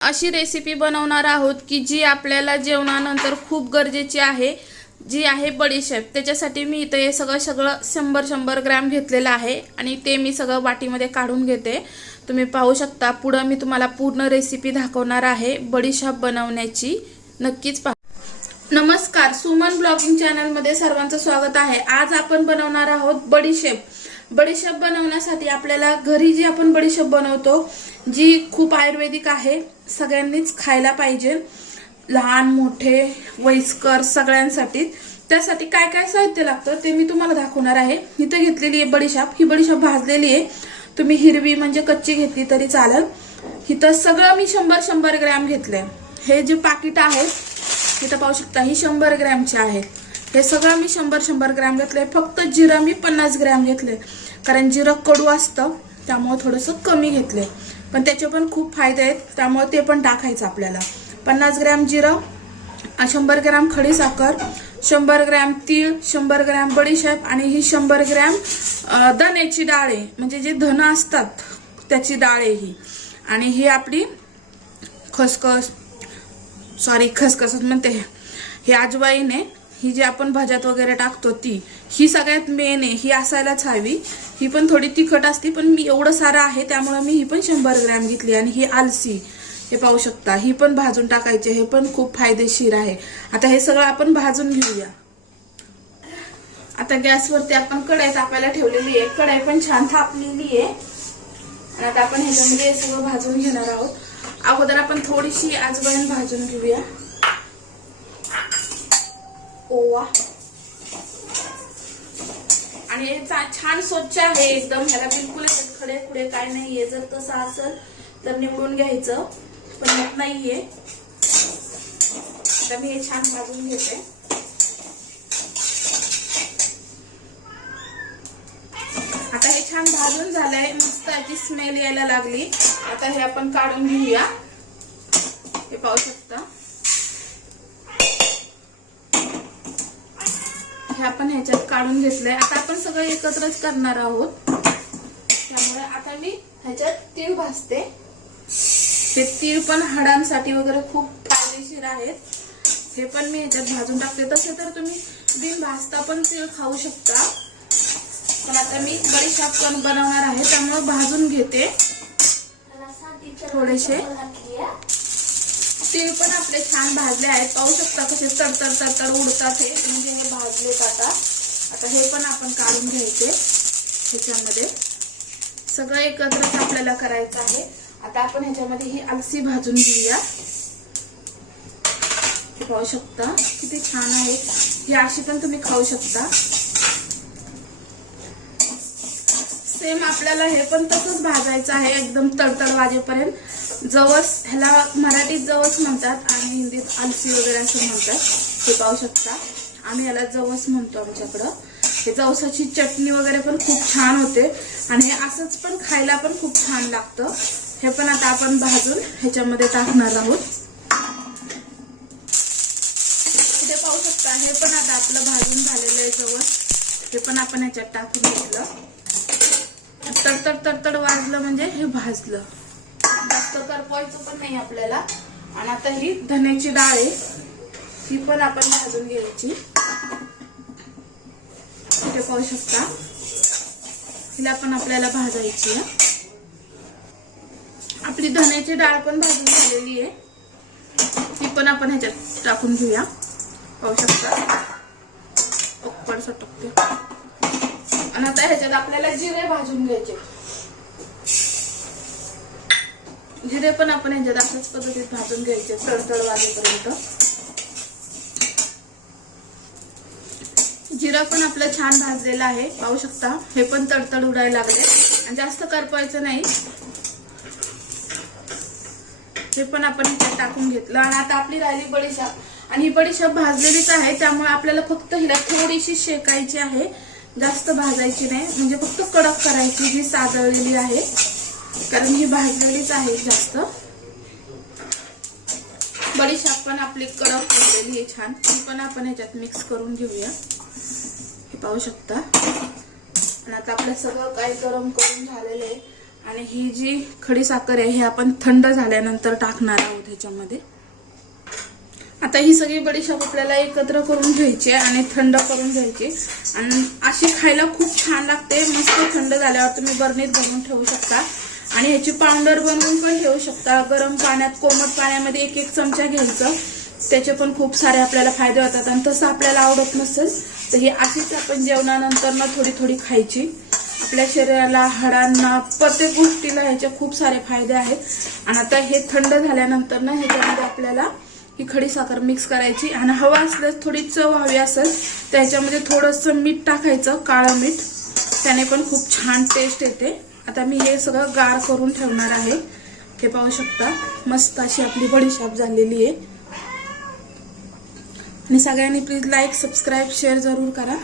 अशी रेसिपी बनवणार आहोत की जी आपल्याला जेवणानंतर खूप गरजेची आहे जी आहे बडीशेप त्याच्यासाठी मी इथं हे सगळं सगळं शंभर शंभर ग्रॅम घेतलेलं आहे आणि ते मी सगळं वाटीमध्ये काढून घेते. तुम्ही पाहू शकता पुढं मी तुम्हाला पूर्ण रेसिपी दाखवणार आहे बडीशाप बनवण्याची. नक्कीच पहा. नमस्कार सुमन ब्लॉगिंग चॅनलमध्ये सर्वांचं स्वागत आहे. आज आपण बनवणार आहोत बडीशेप बडीशेप बनवण्यासाठी आपल्याला घरी जी आपण बडीशेप बनवतो जी खूप आयुर्वेदिक आहे सगळ्यांनीच खायला पाहिजे. लहान मोठे वयस्कर सगळ्यांसाठी. त्यासाठी काय काय साहित्य लागतं ते मी तुम्हाला दाखवणार आहे. इथे घेतलेली आहे बडीशाप. ही बडीशाप भाजलेली आहे. तुम्ही हिरवी म्हणजे कच्ची घेतली तरी चालेल. इथं सगळं मी शंभर शंभर ग्रॅम घेतलंय. हे जे पाकिट आहे इथं पाहू शकता ही शंभर ग्रॅमचे आहे हे सगळं मी शंभर शंभर ग्रॅम घेतलंय. फक्त जिरं मी पन्नास ग्रॅम घेतले कारण जिरं कडू असतं त्यामुळे थोडंसं कमी घेतलंय. पण त्याचे पण खूप फायदे आहेत. त्यामुळे ते पण टाकायचं आपल्याला. पन्नास ग्रॅम जिरं शंभर ग्रॅम खडी साखर शंभर ग्रॅम तीळ शंभर ग्रॅम बडीशेप आणि ही शंभर ग्रॅम अ, धण्याची म्हणजे जे धन असतात त्याची डाळे ही. आणि ही आपली खसखस सॉरी खसखस म्हणते. हे आजवाईने ही जी आपण भाज्यात वगैरे टाकतो ती ही सगळ्यात मेन आहे. ही असायलाच हवी. ही पण थोडी तिखट असते पण मी एवढं सारं आहे त्यामुळं मी ही पण शंभर ग्रॅम घेतली. आणि ही आलसी हे पाहू शकता ही पण भाजून टाकायची हे पण खूप फायदेशीर आहे. आता हे सगळं आपण भाजून घेऊया. आता गॅसवरती आपण कढाई तापायला ठेवलेली आहे. कढाई पण छान थापलेली आहे. आणि आता आपण ह्याच्यामध्ये सगळं भाजून घेणार आहोत. अगोदर आपण थोडीशी आजवण भाजून घेऊया. ओवा. आणि हे छान स्वच्छ आहे एकदम. ह्याला बिलकुल खडे खुडे काय नाहीये. जर तसं असेल तर निवडून घ्यायचं पण येत नाहीये. आता मी हे छान भाजून घेते. आता हे छान भाजून झालंय. मस्त याची स्मेल यायला लागली. आता हे आपण काढून घेऊया. हे पाहू शकता. हे आपण ह्याच्यात काढून घेतलंय. आता आपण सगळं एकत्रच करणार आहोत. त्यामुळे आता मी ह्याच्यात तीळ भाजते. हे तीळ पण हाडांसाठी वगैरे खूप फायदेशीर आहेत. हे पण मी ह्याच्यात भाजून टाकते. तसे तर तुम्ही बिन भाजता पण तीळ खाऊ शकता. पण आता मी बडीशाप पण बनवणार आहे. त्यामुळे भाजून घेते. थोडेसे. तीळ पण आपले छान भाजले आहेत. पाहू शकता कसे तडतड तडतड उडतात हे. म्हणजे हे भाजलेत आता. आता हे पण आपण काढून घ्यायचे ह्याच्यामध्ये. सगळं एकत्रच आपल्याला करायचं आहे. आता आपण ह्याच्यामध्ये ही अलसी भाजून घेऊया. पाहू शकता किती छान आहे. ही अशी पण तुम्ही खाऊ शकता. सेम आपल्याला हे पण तसंच भाजायचं आहे. एकदम तडतड वाजेपर्यंत. जवस ह्याला मराठीत जवस म्हणतात आणि हिंदीत आलसी वगैरे असं म्हणतात. हे पाहू शकता. आम्ही याला जवस म्हणतो आमच्याकडं. हे जवसाची चटणी वगैरे पण खूप छान होते. आणि हे असंच पण खायला पण खूप छान लागतं. हे पण आता आपण भाजून ह्याच्यामध्ये टाकणार आहोत. इथे पाहू शकता हे पण आता आपलं भाजून झालेलं आहे जवस. हे पण आपण ह्याच्यात टाकून घेतलं. तडतड तडतड वाजलं म्हणजे हे भाजलं. जास्त करपवायचं पण नाही आपल्याला. आणि आता ही धन्याची डाळ आहे. ही पण आपण भाजून घ्यायची. इथे पाहू शकता. हिला पण आपल्याला भाजायची आपली धन्याची डाळ पण भाजून झालेली आहे. ती पण आपण ह्याच्यात टाकून घेऊया. पाहू शकता. आणि आता ह्याच्यात आपल्याला जिरे भाजून घ्यायचे. जिरे पण आपण ह्याच्यात अशाच पद्धतीत भाजून घ्यायचे तडतड वाजेपर्यंत. जिरा पण आपलं छान भाजलेलं आहे पाहू शकता. हे पण तडतड उडायला लागले. आणि जास्त करपायचं नाही. हे पण आपण ह्याच्यात टाकून घेतलं. आणि आता आपली राहिली बडीशाप. आणि ही बडीशाप भाजलेलीच आहे त्यामुळे आपल्याला फक्त हिला थोडीशी शेकायची आहे. जास्त भाजायची नाही. म्हणजे फक्त कडक करायची जी सादळलेली आहे. कारण ही भाजलेलीच आहे जास्त. बडीशाप पण आपली कडक झालेली आहे छान. ती पण आपण ह्याच्यात मिक्स करून घेऊया. हे पाहू शकता. आणि आता आपलं सगळं काही गरम करून झालेलं आहे. आणि ही जी खडी साखर आहे हे आपण थंड झाल्यानंतर टाकणार आहोत ह्याच्यामध्ये. आता ही सगळी बडीशाप आपल्याला एकत्र करून घ्यायची आणि थंड करून घ्यायची आणि अशी खायला खूप छान लागते. मस्त थंड झाल्यावर तुम्ही बरणीत बनवून ठेवू शकता. आणि ह्याची पावडर बनवून पण ठेवू शकता. गरम पाण्यात कोमट पाण्यामध्ये एक एक चमचा घ्यायचं. त्याचे पण खूप सारे आपल्याला फायदे होतात. आणि तसं आपल्याला आवडत नसेल तर ही अशीच आपण जेवणानंतर ना थोडी थोडी खायची. आपल्या शरीराला हाडांना प्रत्येक गोष्टीला ह्याचे खूप सारे फायदे आहेत. आणि आता हे थंड झाल्यानंतर ना ह्याच्यामध्ये आपल्याला ही खडी साखर मिक्स करायची. आणि हवा असल्यास थोडी चव हवी असेल तर ह्याच्यामध्ये थोडंसं मीठ टाकायचं काळं मीठ. त्याने पण खूप छान टेस्ट येते. आता मी हे सगळं गार करून ठेवणार आहे. हे पाहू शकता मस्त अशी आपली बडीशाप झालेली आहे. आणि सगळ्यांनी प्लीज लाईक सबस्क्राईब शेअर जरूर करा.